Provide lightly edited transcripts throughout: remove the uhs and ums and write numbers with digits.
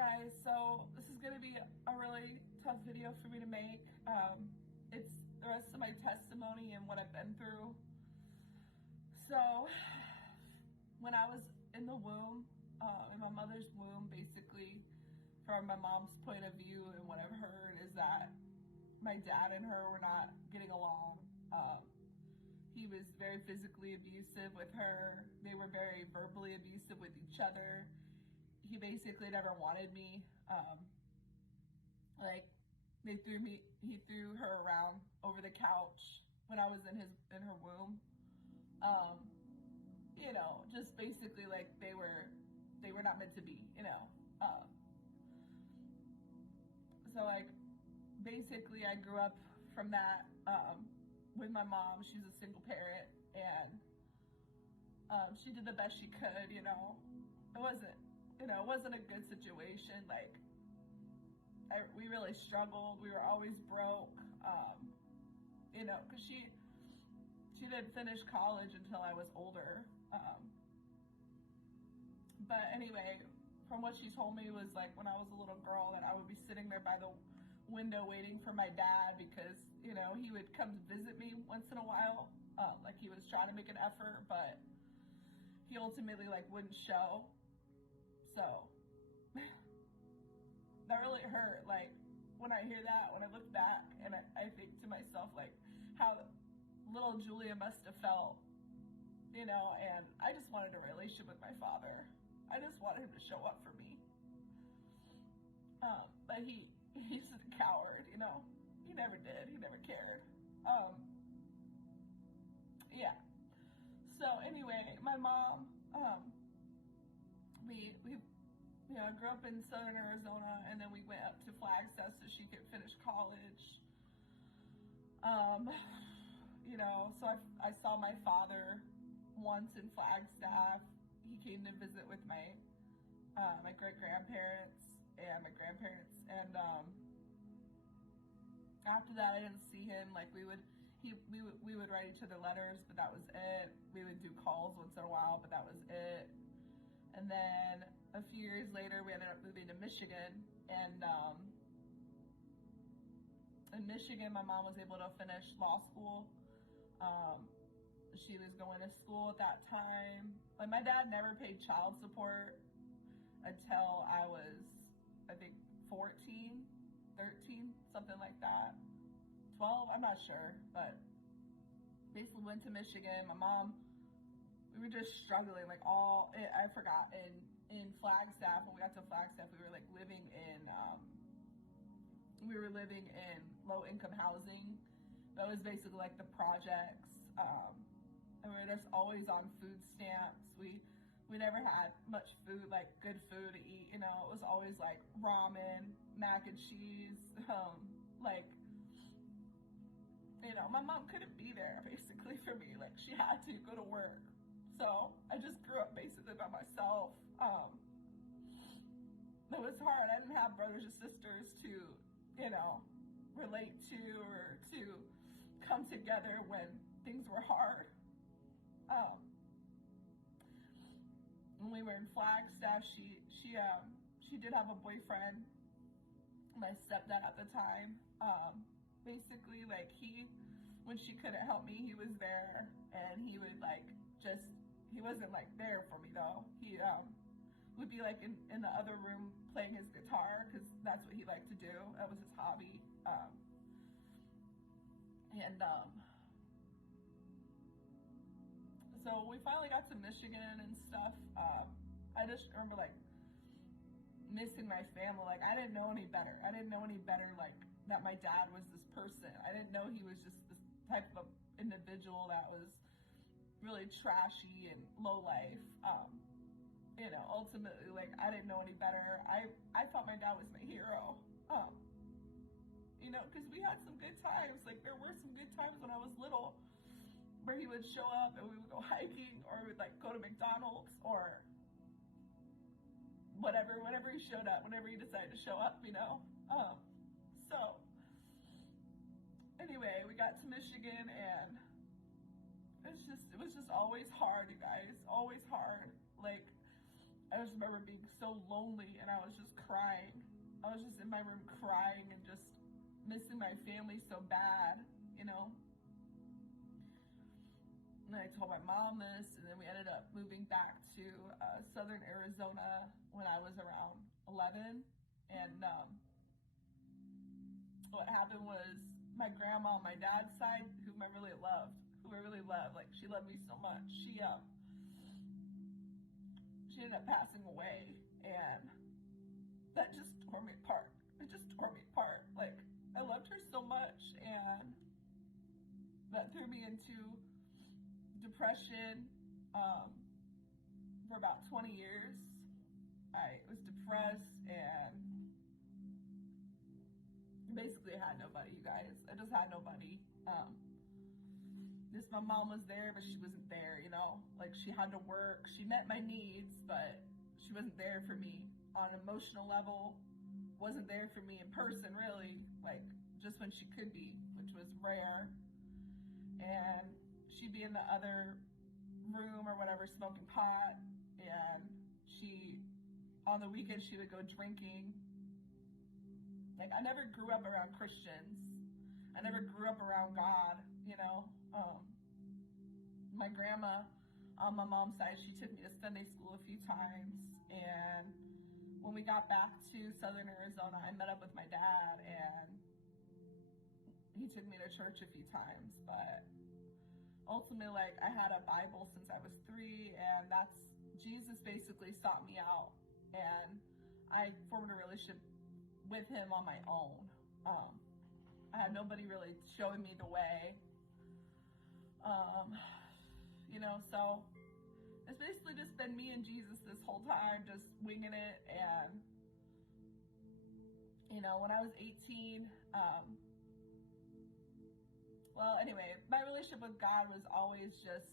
guys, so this is going to be a really tough video for me to make. It's the rest of my testimony and what I've been through. So when I was in the womb, in my mother's womb, basically from my mom's point of view, and what I've heard is that my dad and her were not getting along. He was very physically abusive with her. They were very verbally abusive with each other. He basically never wanted me. He threw her around over the couch when I was in her womb. Just basically like they were not meant to be, So like basically I grew up from that with my mom. She's a single parent, and she did the best she could, It wasn't a good situation. Like, we really struggled. We were always broke, because she didn't finish college until I was older. But anyway, from what she told me was like when I was a little girl that I would be sitting there by the window waiting for my dad because, he would come visit me once in a while. Like he was trying to make an effort, but he ultimately wouldn't show. So that really hurt. Like when I hear that, when I look back and I think to myself, like how little Julia must have felt, and I just wanted a relationship with my father. I just wanted him to show up for me. But he's a coward, He never did. He never cared. Yeah. So anyway, my mom, we I grew up in Southern Arizona, and then we went up to Flagstaff so she could finish college. So I saw my father once in Flagstaff. He came to visit with my great-grandparents and my grandparents, and after that I didn't see him. Like we would write each other letters, but that was it. We would do calls once in a while, but that was it. And then a few years later, we ended up moving to Michigan, and in Michigan, my mom was able to finish law school. She was going to school at that time. Like my dad never paid child support until I was, I think, 14, 13, something like that. 12, I'm not sure, but basically went to Michigan. My mom, we were just struggling, I forgot, in Flagstaff. When we got to Flagstaff, we were living in low-income housing. That was basically the projects, and we were just always on food stamps. We never had much food, good food to eat, It was always ramen, mac and cheese, my mom couldn't be there basically for me. She had to go to work. So I just grew up basically by myself. It was hard. I didn't have brothers or sisters to, relate to or to come together when things were hard. When we were in Flagstaff, she did have a boyfriend, my stepdad at the time. Basically, when she couldn't help me, he was there, and he would he wasn't there for me though. He would be in the other room playing his guitar, because that's what he liked to do. That was his hobby. So we finally got to Michigan and stuff. I just remember missing my family. I didn't know any better. I didn't know any better that my dad was this person. I didn't know he was just this type of individual that was really trashy and low life. Ultimately, I didn't know any better. I thought my dad was my hero. Because we had some good times. There were some good times when I was little where he would show up and we would go hiking, or we would go to McDonald's, or whenever he showed up, whenever he decided to show up, So anyway, we got to Michigan, and it was just always hard, you guys, always hard. I just remember being so lonely, and I was just crying. I was just in my room crying and just missing my family so bad, you know. And I told my mom this, and then we ended up moving back to southern Arizona when I was around 11. And what happened was my grandma on my dad's side, who I really loved, like she loved me so much. She ended up passing away, and that just tore me apart. It just tore me apart. Like, I loved her so much, and that threw me into depression. For about 20 years, I was depressed and basically had nobody, you guys. I just had nobody. My mom was there, but she wasn't there, you know. Like, she had to work. She met my needs, but she wasn't there for me on an emotional level. Wasn't there for me in person, really. Like, just when she could be, which was rare. And she'd be in the other room or whatever smoking pot, and on the weekends she would go drinking. Like, I never grew up around Christians. I never grew up around God, you know. My grandma on my mom's side, she took me to Sunday school a few times, and when we got back to southern Arizona, I met up with my dad, and he took me to church a few times. But ultimately, like, I had a Bible since I was 3, and Jesus basically sought me out, and I formed a relationship with him on my own. I had nobody really showing me the way. You know, so it's basically just been me and Jesus this whole time, just winging it. And, you know, when I was 18, well, anyway, my relationship with God was always it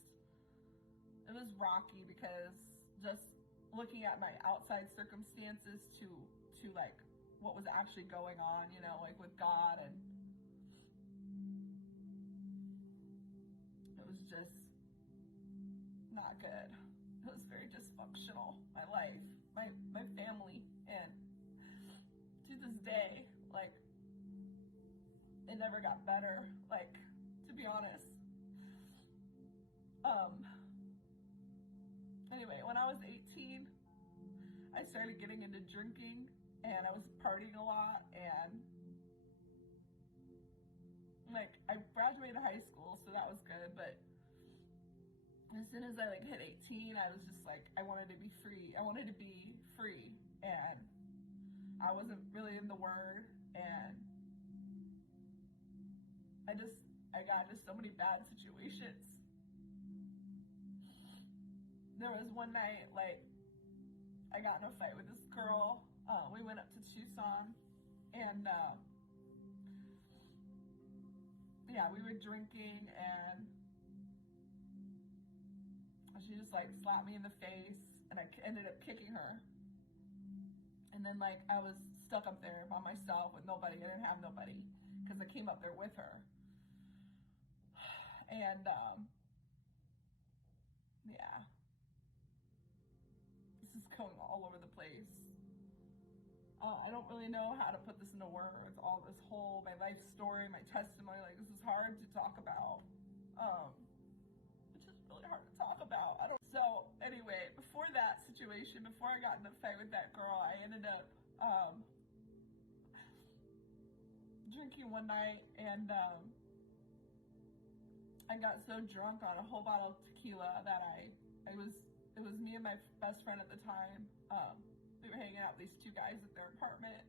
was rocky, because just looking at my outside circumstances to like what was actually going on, you know, like with God, and it was just not good. It was very dysfunctional, my life, my family, and to this day, like, it never got better, like, to be honest. Anyway, when I was 18, I started getting into drinking, and I was partying a lot, and like, I graduated high school, so that was good, but as soon as I hit 18, I was just like, I wanted to be free. I wanted to be free, and I wasn't really in the Word, and I got into so many bad situations. There was one night, like, I got in a fight with this girl. We went up to Tucson, and yeah, we were drinking, and she just like slapped me in the face, and I ended up kicking her. And then, like, I was stuck up there by myself with nobody. I didn't have nobody, because I came up there with her. And yeah, this is going all over the place. I don't really know how to put this into words. All this whole, my life story, my testimony, like, this is hard to talk about. It's just really hard to talk about. So anyway, before that situation, before I got in a fight with that girl, I ended up drinking one night, and I got so drunk on a whole bottle of tequila that it was me and my best friend at the time. We were hanging out with these 2 guys at their apartment,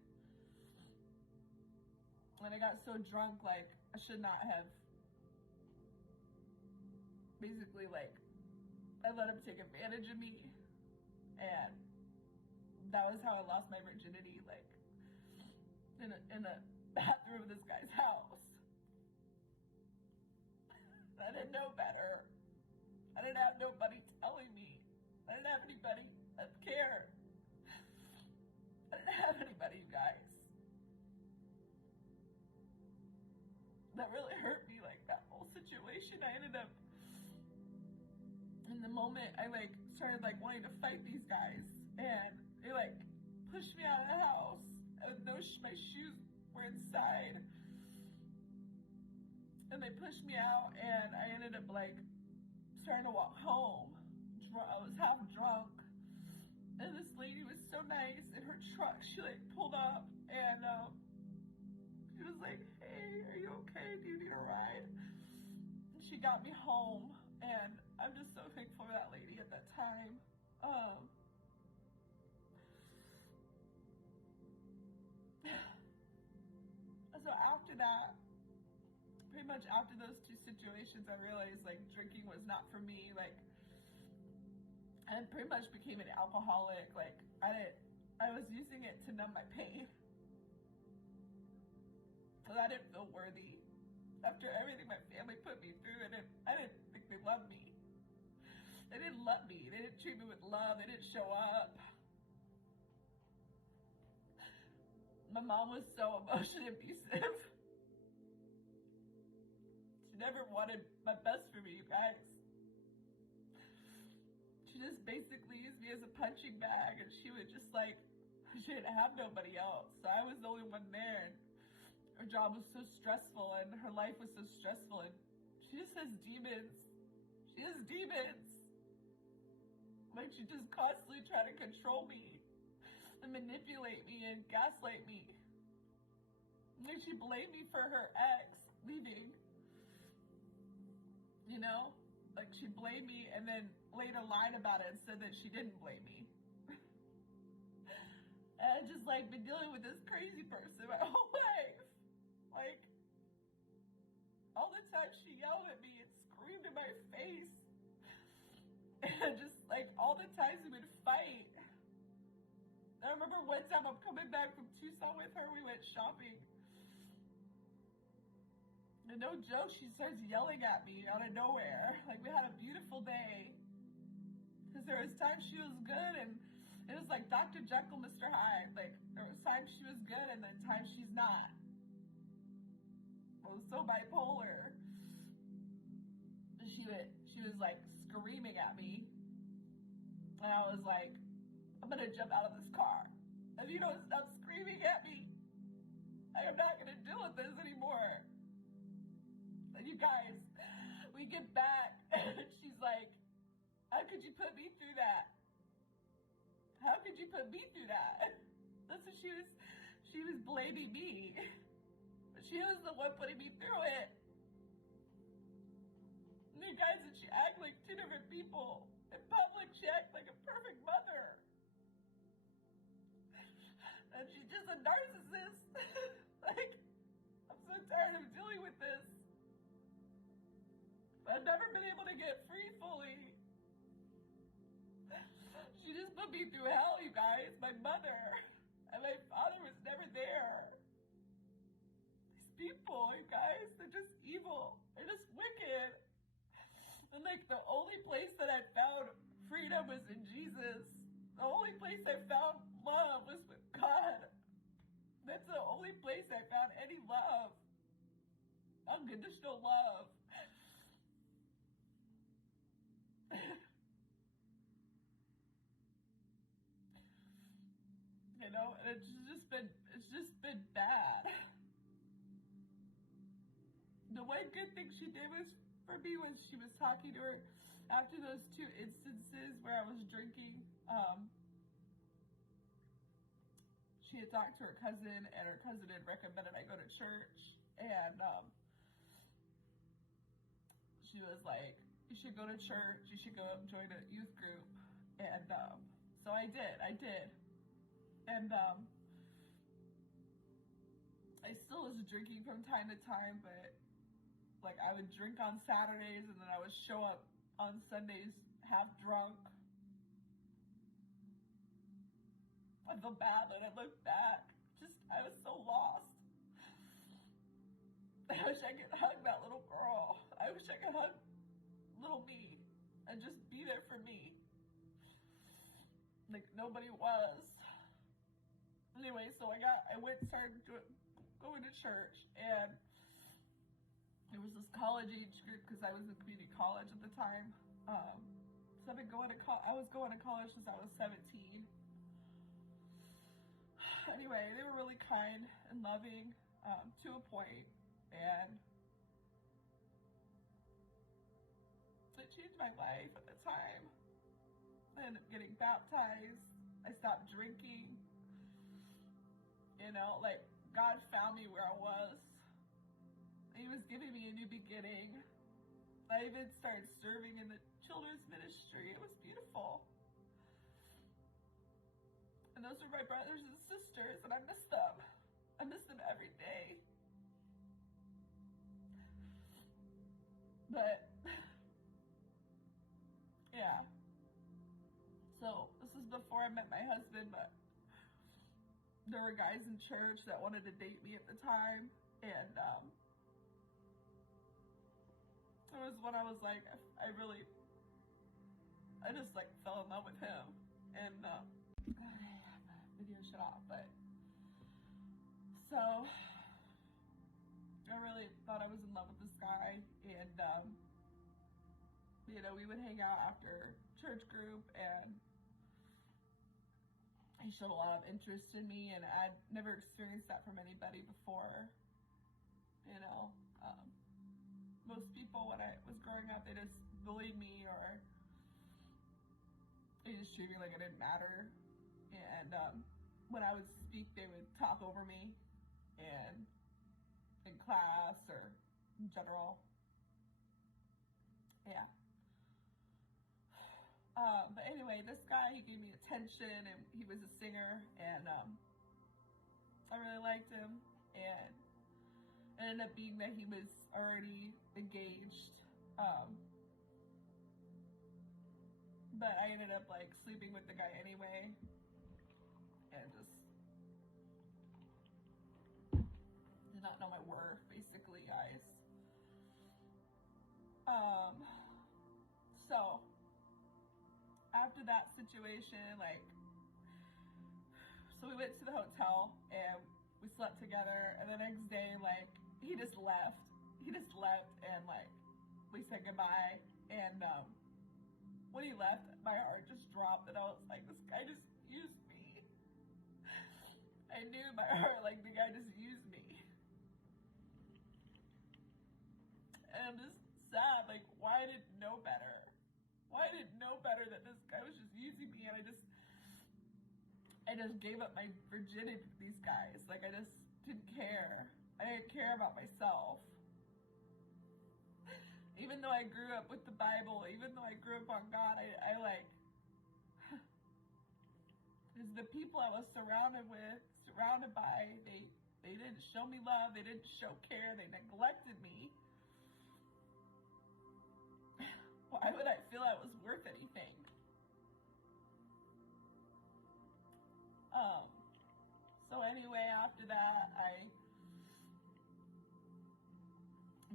and I got so drunk, like, I should not have. Basically, like, I let him take advantage of me, and that was how I lost my virginity, like, in a bathroom of this guy's house. I didn't know better. I didn't have nobody telling me. I didn't have anybody that cared. I didn't have anybody, you guys. That really hurt me, like, that whole situation. I ended up, in the moment, I, like, started, like, wanting to fight these guys. and they like pushed me out of the house. My shoes were inside, and they pushed me out, and I ended up like starting to walk home. I was half drunk, and this lady was so nice in her truck. She like pulled up, and she was like, "Hey, are you okay? Do you need a ride?" And she got me home, and I'm just so thankful for that lady at that time. So after that, pretty much after those two situations, I realized like drinking was not for me. Like, I pretty much became an alcoholic. Like, I was using it to numb my pain. Because I didn't feel worthy. After everything my family put me through, I didn't think they loved me. They didn't love me. They didn't treat me with love. They didn't show up. My mom was so emotionally abusive. She never wanted my best for me, you guys. She just basically used me as a punching bag, and she would just like, she didn't have nobody else. So I was the only one there, and her job was so stressful, and her life was so stressful, and she just has demons. She has demons. Like, she just constantly tried to control me and manipulate me and gaslight me. Like, she blamed me for her ex leaving. You know? Like, she blamed me and then later lied about it and said that she didn't blame me. And I just, like, been dealing with this crazy person my whole life. Like, all the time she yelled at me and screamed in my face. And just, like, all the times we would fight. I remember one time I'm coming back from Tucson with her, we went shopping. And no joke, she starts yelling at me out of nowhere. Like, we had a beautiful day. Because there was times she was good, and it was like Dr. Jekyll, Mr. Hyde. Like, there was times she was good, and then times she's not. I was so bipolar. And she was like screaming at me. And I was like, I'm gonna jump out of this car. If you don't stop screaming at me, I am not gonna deal with this anymore. And you guys, we get back, and she's like, how could you put me through that? How could you put me through that? That's what she was blaming me. But she was the one putting me through it. And you guys, and she acted like two different people. In public, she acted like a perfect mother. And she's just a narcissist. Like, I'm so tired of dealing with this. I've never been able to get free fully. She just put me through hell, you guys. My mother and my father was never there. These people, you guys, they're just evil. They're just wicked. And like, the only place that I found freedom was in Jesus. The only place I found love was with God. That's the only place I found any love. Unconditional love. You know, and it's just been bad. The one good thing she did for me was she was talking to her after those two instances where I was drinking. She had talked to her cousin, and her cousin had recommended I go to church, and she was like, you should go to church, you should go join a youth group. And so I did. And I still was drinking from time to time, but like, I would drink on Saturdays, and then I would show up on Sundays half drunk. I feel bad when I look back. I was so lost. I wish I could hug that little girl. I wish I could hug little me and just be there for me. Like, nobody was. Anyway, so I started going to church, and there was this college age group because I was in community college at the time. So I was going to college since I was 17. Anyway, they were really kind and loving to a point, and it changed my life at the time. I ended up getting baptized. I stopped drinking. You know, like, God found me where I was. He was giving me a new beginning. I even started serving in the children's ministry. It was beautiful. And those are my brothers and sisters, and I miss them. I miss them every day. But, yeah. So, this is before I met my husband, but there were guys in church that wanted to date me at the time, and it was when I was like, I just like fell in love with him, and video shut off, but so I really thought I was in love with this guy, and you know, we would hang out after church group, and he showed a lot of interest in me, and I'd never experienced that from anybody before. You know, most people when I was growing up, they just bullied me, or they just treated me like I didn't matter. And when I would speak, they would talk over me, and in class or in general. Yeah. But anyway, this guy, he gave me attention, and he was a singer, and I really liked him, and it ended up being that he was already engaged, but I ended up like sleeping with the guy anyway, and just did not know my worth, basically, guys. So after that situation, like, so we went to the hotel and we slept together, and the next day, like, he just left, and like, we said goodbye, and when he left, my heart just dropped, and I was like, this guy just used me. I knew in my heart, like, the guy just used me. And I'm just sad, like, why I didn't know better? Why I didn't know better that this guy was just using me, and I just gave up my virginity to these guys. Like, I just didn't care. I didn't care about myself. Even though I grew up with the Bible, even though I grew up on God, I like, because the people I was surrounded by, they didn't show me love, they didn't show care, they neglected me. Why would I feel I was worth anything? So anyway, after that, I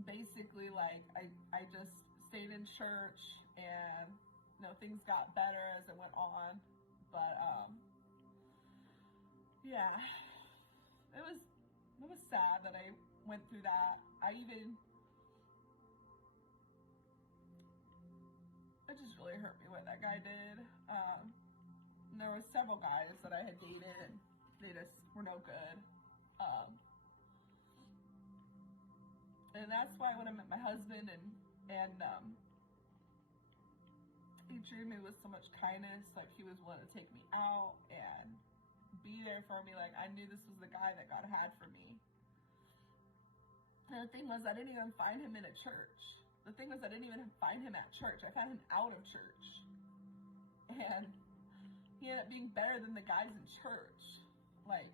basically, like, I just stayed in church, and, you know, things got better as it went on, but, yeah, it was sad that I went through that. It just really hurt me what that guy did. And there were several guys that I had dated, and they just were no good. And that's why when I met my husband, and he treated me with so much kindness, like, he was willing to take me out and be there for me. Like, I knew this was the guy that God had for me. And the thing was, I didn't even find him in a church. The thing was, I didn't even find him at church. I found him out of church. And he ended up being better than the guys in church. Like,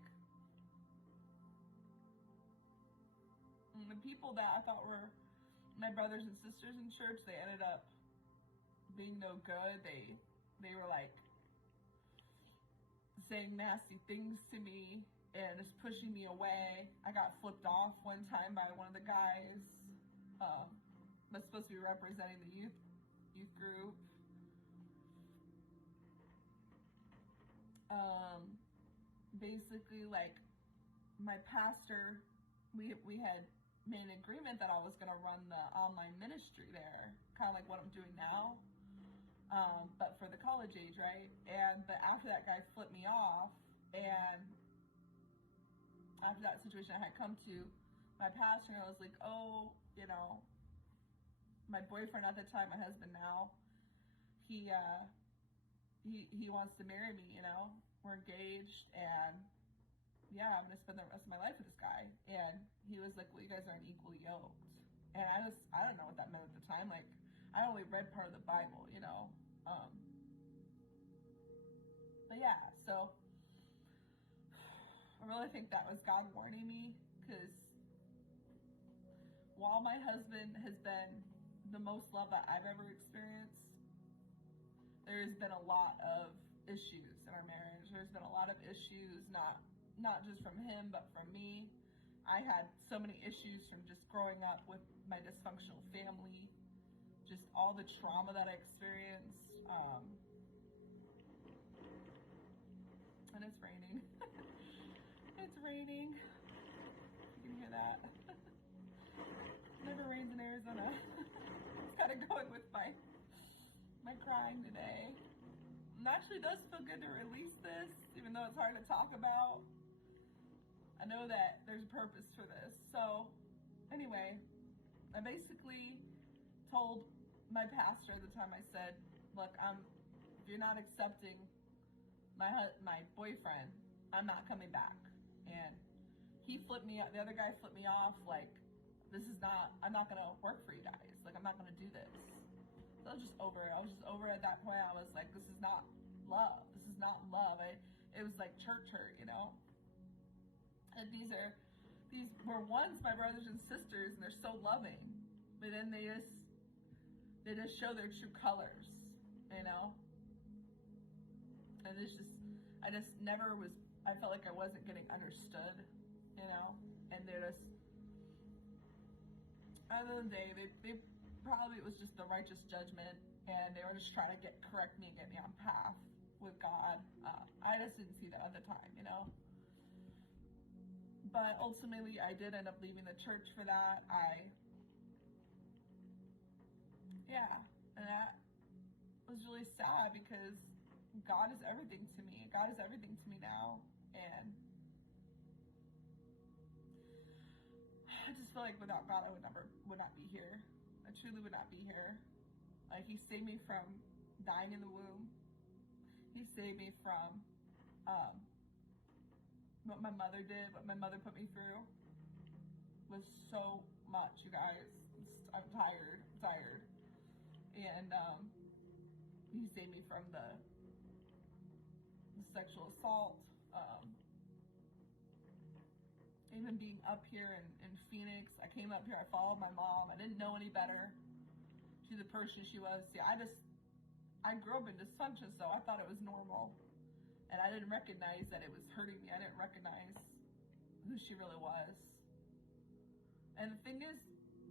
the people that I thought were my brothers and sisters in church, they ended up being no good. They were like saying nasty things to me and just pushing me away. I got flipped off one time by one of the guys that's supposed to be representing the youth group. Basically, like, my pastor, we had made an agreement that I was going to run the online ministry there, kind of like what I'm doing now, but for the college age, right? But after that guy flipped me off, and after that situation, I had come to my pastor and I was like, oh, you know, my boyfriend at the time, my husband now, he wants to marry me, you know, we're engaged, and yeah, I'm gonna spend the rest of my life with this guy. And he was like, well, you guys aren't equally yoked. And I don't know what that meant at the time. Like, I only read part of the Bible, you know. But yeah, so I really think that was God warning me, because while my husband has been the most love that I've ever experienced, there's been a lot of issues in our marriage. There's been a lot of issues, not just from him, but from me. I had so many issues from just growing up with my dysfunctional family, just all the trauma that I experienced. And it's raining. It's raining. You can hear that. Never rains in Arizona. It's kind of going with my crying today. It actually does feel good to release this, even though it's hard to talk about. I know that there's a purpose for this. So anyway, I basically told my pastor at the time, I said, look, if you're not accepting my boyfriend, I'm not coming back. And he flipped me out. The other guy flipped me off, like, I'm not going to work for you guys. Like, I'm not going to do this. So I was just over it. I was just over it at that point. I was like, this is not love. This is not love. It was like church hurt, you know? And these were once my brothers and sisters, and they're so loving, but then they just show their true colors, you know? And I felt like I wasn't getting understood, you know? And they're just, at the end of the day, they probably, it was just the righteous judgment, and they were just trying to correct me and get me on path with God. I just didn't see that at the time, you know? But ultimately, I did end up leaving the church for that. And that was really sad, because God is everything to me. God is everything to me now. And I just feel like without God, I would not be here. I truly would not be here. Like, he saved me from dying in the womb. He saved me from what my mother did, what my mother put me through was so much, you guys. I'm tired. And he saved me from the sexual assault, even being up here in Phoenix. I came up here, I followed my mom. I didn't know any better. She's the person she was. See, I grew up in dysfunction, so I thought it was normal. And I didn't recognize that it was hurting me. I didn't recognize who she really was. And the thing is,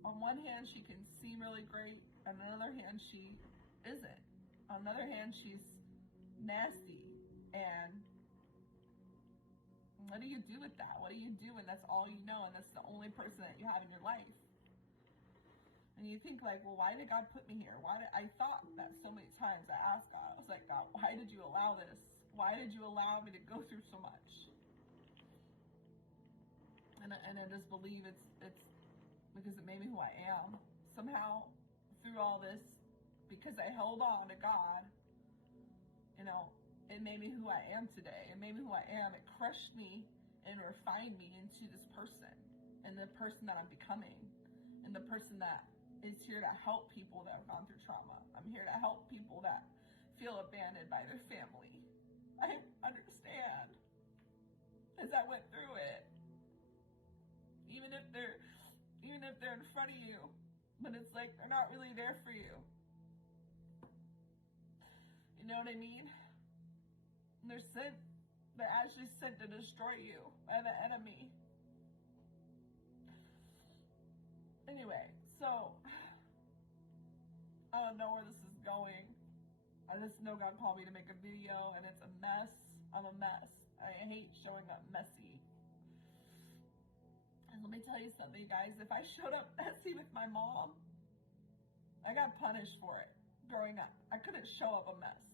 on one hand, she can seem really great. On another hand, she isn't. On the other hand, she's nasty. And what do you do with that? What do you do when that's all you know, and that's the only person that you have in your life? And you think, like, well, why did God put me here? I thought that so many times. I asked God, I was like, God, why did you allow this? Why did you allow me to go through so much? And I just believe it's because it made me who I am. Somehow, through all this, because I held on to God, you know, it made me who I am today. It made me who I am. It crushed me and refined me into this person, and the person that I'm becoming, and the person that is here to help people that have gone through trauma. I'm here to help people that feel abandoned by their family. I understand, as I went through it. Even if they're in front of you, but it's like they're not really there for you. You know what I mean? And they're actually sent to destroy you by the enemy. Anyway, so I don't know where this is going. I just know God called me to make a video, and it's a mess. I'm a mess. I hate showing up messy. And let me tell you something, guys. If I showed up messy with my mom, I got punished for it growing up. I couldn't show up a mess.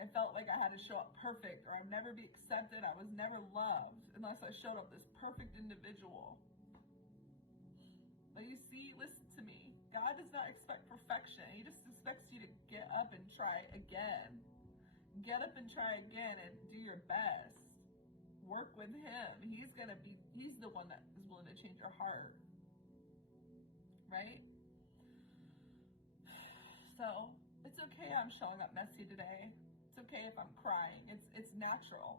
I felt like I had to show up perfect, or I'd never be accepted. I was never loved unless I showed up this perfect individual. But you see, listen to me. God does not expect perfection. He just expects you to get up and try again. Get up and try again and do your best. Work with him. He's the one that is willing to change your heart. Right? So it's okay I'm showing up messy today. It's okay if I'm crying. It's natural.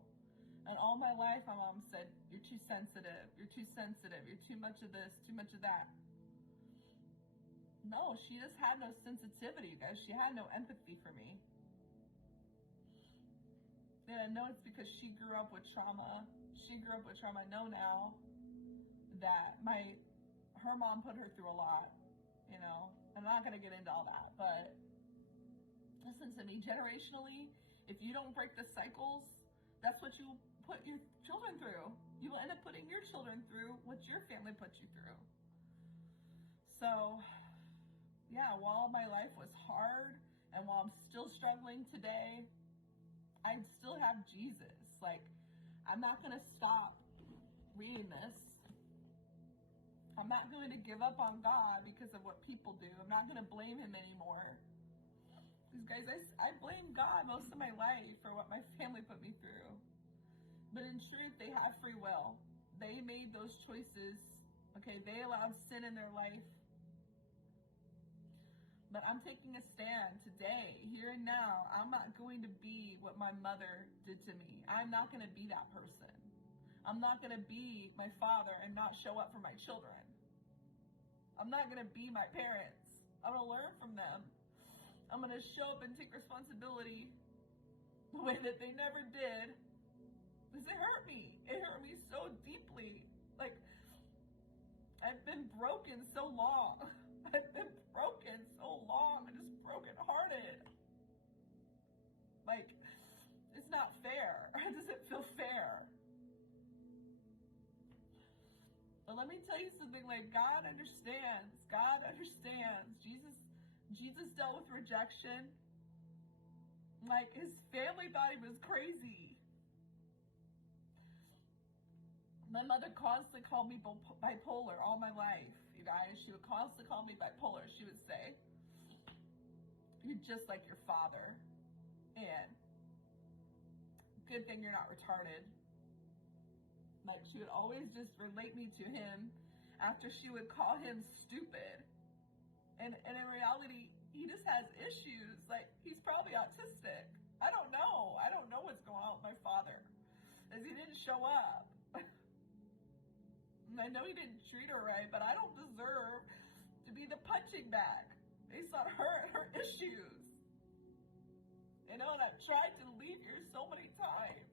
And all my life, my mom said, you're too sensitive. You're too sensitive. You're too much of this, too much of that. No, she just had no sensitivity, guys. She had no empathy for me. And I know it's because she grew up with trauma. She grew up with trauma. I know now that her mom put her through a lot, you know. I'm not going to get into all that, but listen to me. Generationally, if you don't break the cycles, that's what you put your children through. You will end up putting your children through what your family put you through. So, yeah, while my life was hard and while I'm still struggling today, I still have Jesus. Like, I'm not going to stop reading this. I'm not going to give up on God because of what people do. I'm not going to blame him anymore. Because, guys, I blame God most of my life for what my family put me through. But in truth, they have free will. They made those choices. Okay, they allowed sin in their life. But I'm taking a stand today, here and now. I'm not going to be what my mother did to me. I'm not going to be that person. I'm not going to be my father and not show up for my children. I'm not going to be my parents. I'm going to learn from them. I'm going to show up and take responsibility the way that they never did. Because it hurt me. It hurt me so deeply. Like, I've been broken so long. I've been broken so long. I'm just brokenhearted. Like, it's not fair. It doesn't feel fair. But let me tell you something, like, God understands. God understands. Jesus dealt with rejection. Like, his family thought he was crazy. My mother constantly called me bipolar all my life, you guys. She would constantly call me bipolar. She would say, you're just like your father. And good thing you're not retarded. Like, she would always just relate me to him after she would call him stupid. And in reality, he just has issues. Like, he's probably autistic. I don't know. I don't know what's going on with my father, as he didn't show up. And I know he didn't treat her right, but I don't deserve to be the punching bag based on her issues. You know, and I've tried to leave here so many times.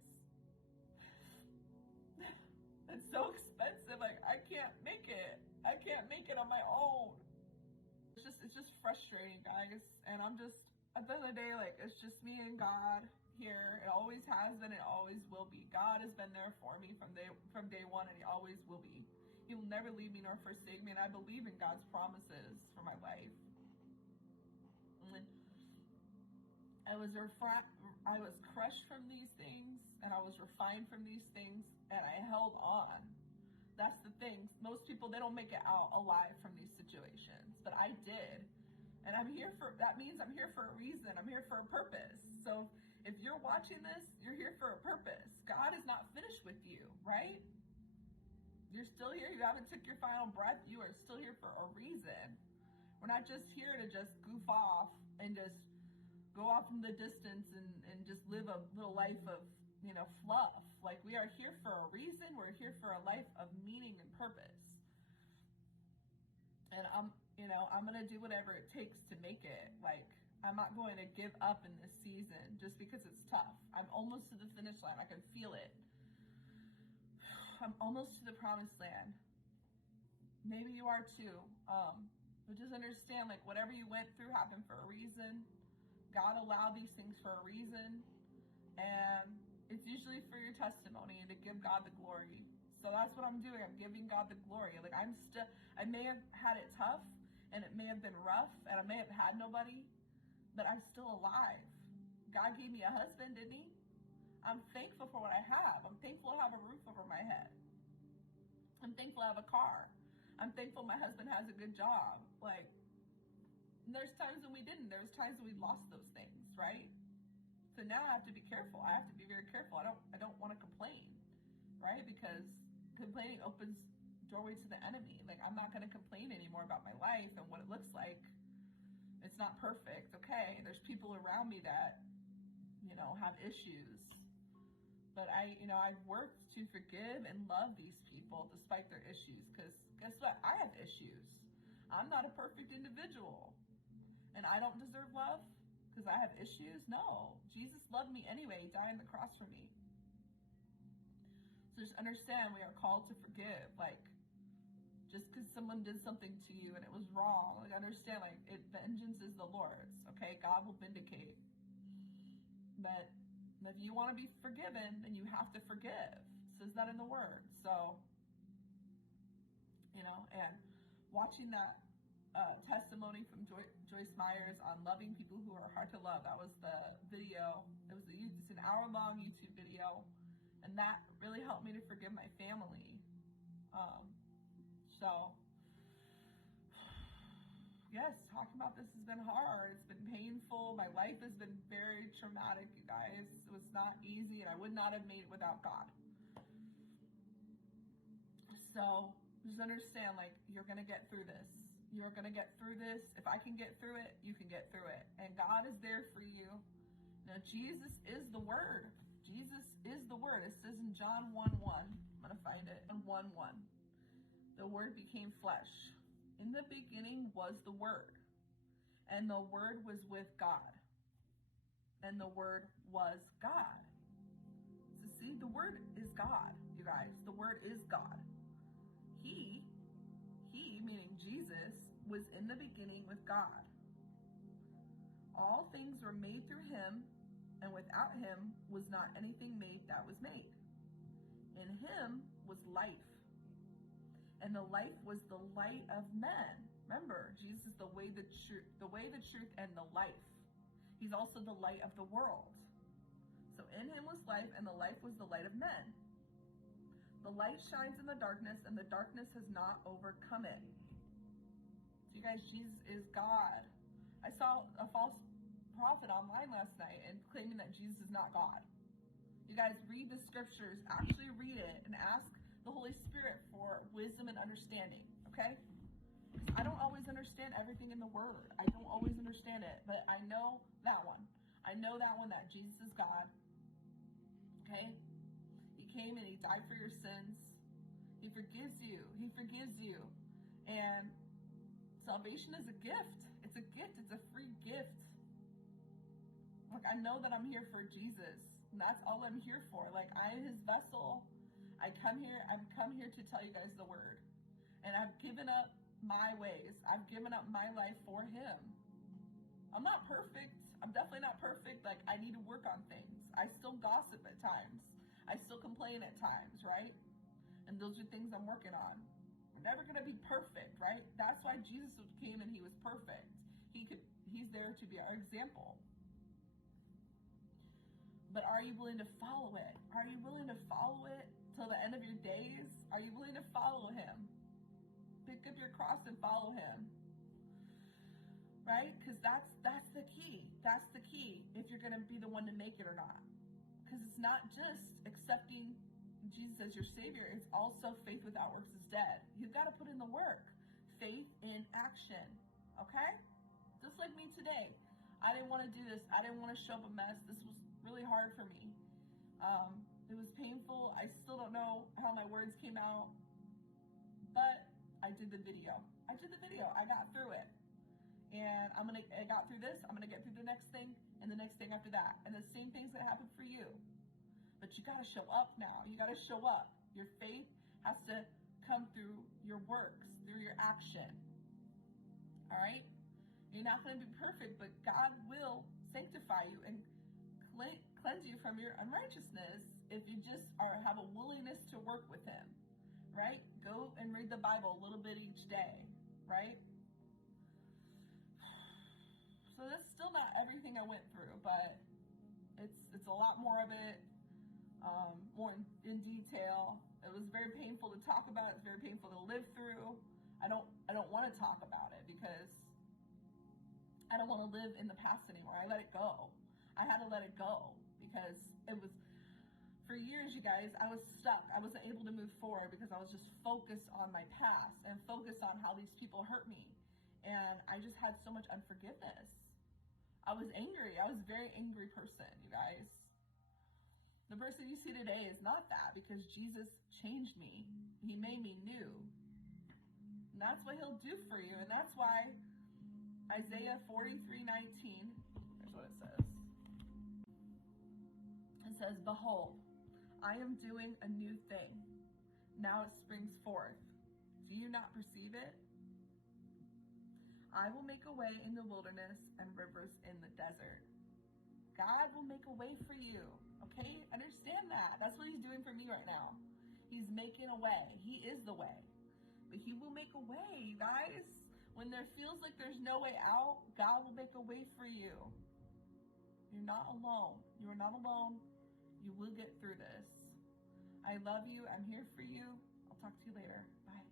It's so expensive. Like, I can't make it. I can't make it on my own. It's just frustrating, guys. And I'm just, at the end of the day, like, it's just me and God here. It always has been, it always will be. God has been there for me from day one, and he always will be. He will never leave me nor forsake me, and I believe in God's promises for my life. And I was crushed from these things, and I was refined from these things, and I held on. That's the thing. Most people, they don't make it out alive from these situations, but I did. And that means I'm here for a reason. I'm here for a purpose. So if you're watching this, you're here for a purpose. God is not finished with you, right? You're still here. You haven't took your final breath. You are still here for a reason. We're not just here to just goof off and just go off in the distance and just live a little life of, you know, fluff. Like, we are here for a reason. We're here for a life of meaning and purpose. And I'm going to do whatever it takes to make it. Like, I'm not going to give up in this season just because it's tough. I'm almost to the finish line. I can feel it. I'm almost to the promised land. Maybe you are too. But just understand, like, whatever you went through happened for a reason. God allowed these things for a reason. And it's usually for your testimony and to give God the glory. So that's what I'm doing. I'm giving God the glory. Like, I may have had it tough, and it may have been rough, and I may have had nobody, but I'm still alive God gave me a husband, didn't he? I'm thankful for what I have. I'm thankful to have a roof over my head. I'm thankful I have a car. I'm thankful my husband has a good job. Like, there's times when we didn't. There's times when we lost those things, right? So now I have to be careful. I have to be very careful. I don't want to complain, right? Because complaining opens doorway to the enemy. Like, I'm not going to complain anymore about my life and what it looks like. It's not perfect, okay? There's people around me that, have issues. But I've worked to forgive and love these people despite their issues. Because guess what? I have issues. I'm not a perfect individual. And I don't deserve love because I have issues? No. Jesus loved me anyway. He died on the cross for me. So just understand we are called to forgive. Like, just because someone did something to you and it was wrong, like, understand, like, vengeance is the Lord's, okay? God will vindicate. But if you want to be forgiven, then you have to forgive. It says that in the Word. So, and watching that testimony from Joyce Myers on loving people who are hard to love, that was the video. It's an hour-long YouTube video, and that really helped me to forgive my family. So, yes, talking about this has been hard. It's been painful. My life has been very traumatic, you guys. It was not easy, and I would not have made it without God. So just understand, like, you're going to get through this. You're going to get through this. If I can get through it, you can get through it. And God is there for you. Now, Jesus is the Word. Jesus is the Word. It says in John 1:1. I'm going to find it in 1:1. The Word became flesh. In the beginning was the Word, and the Word was with God, and the Word was God. So see, the Word is God, you guys. The Word is God. He, meaning Jesus, was in the beginning with God. All things were made through him, and without him was not anything made that was made. In him was life, and the life was the light of men. Remember, Jesus is the way, the truth, and the life. He's also the light of the world. So in him was life, and the life was the light of men. The light shines in the darkness, and the darkness has not overcome it. So you guys, Jesus is God. I saw a false prophet online last night and claiming that Jesus is not God. You guys, read the scriptures, actually read it, and ask the Holy Spirit for wisdom and understanding, okay? I don't always understand everything in the Word. I don't always understand it, but I know that one. I know that one, that Jesus is God, okay? He came and he died for your sins. He forgives you. He forgives you. And salvation is a gift. It's a gift. It's a free gift. Like, I know that I'm here for Jesus, and that's all I'm here for. Like, I am his vessel. I've come here to tell you guys the Word. And I've given up my ways. I've given up my life for him. I'm not perfect. I'm definitely not perfect. Like, I need to work on things. I still gossip at times. I still complain at times, right? And those are things I'm working on. We're never going to be perfect, right? That's why Jesus came and he was perfect. He's there to be our example. But are you willing to follow it? Are you willing to follow it till the end of your days? Are you willing to follow him? Pick up your cross and follow him. Right? Because that's the key. That's the key if you're going to be the one to make it or not. Because it's not just accepting Jesus as your Savior. It's also faith without works is dead. You've got to put in the work. Faith in action. Okay? Just like me today. I didn't want to do this. I didn't want to show up a mess. This was really hard for me. It was painful. I still don't know how my words came out. But I did the video. I got through it. And I got through this. I'm going to get through the next thing and the next thing after that. And the same things that happen for you. But you got to show up now. You got to show up. Your faith has to come through your works, through your action. All right? You're not going to be perfect, but God will sanctify you and cleanse you from your unrighteousness if you just have a willingness to work with him, right? Go and read the Bible a little bit each day, right? So that's still not everything I went through, but It's a lot more of it, more in detail. It was very painful to talk about. It's very painful to live through. I don't want to talk about it because I don't want to live in the past anymore. I let it go. I had to let it go because it was, for years, you guys, I was stuck. I wasn't able to move forward because I was just focused on my past and focused on how these people hurt me. And I just had so much unforgiveness. I was angry. I was a very angry person, you guys. The person you see today is not that, because Jesus changed me. He made me new. And that's what he'll do for you. And that's why Isaiah 43:19, here's what it says. It says, "Behold, I am doing a new thing. Now it springs forth. Do you not perceive it? I will make a way in the wilderness and rivers in the desert." God will make a way for you. Okay? Understand that. That's what he's doing for me right now. He's making a way. He is the way. But he will make a way, guys. When there feels like there's no way out, God will make a way for you. You're not alone. You are not alone. You will get through this. I love you. I'm here for you. I'll talk to you later. Bye.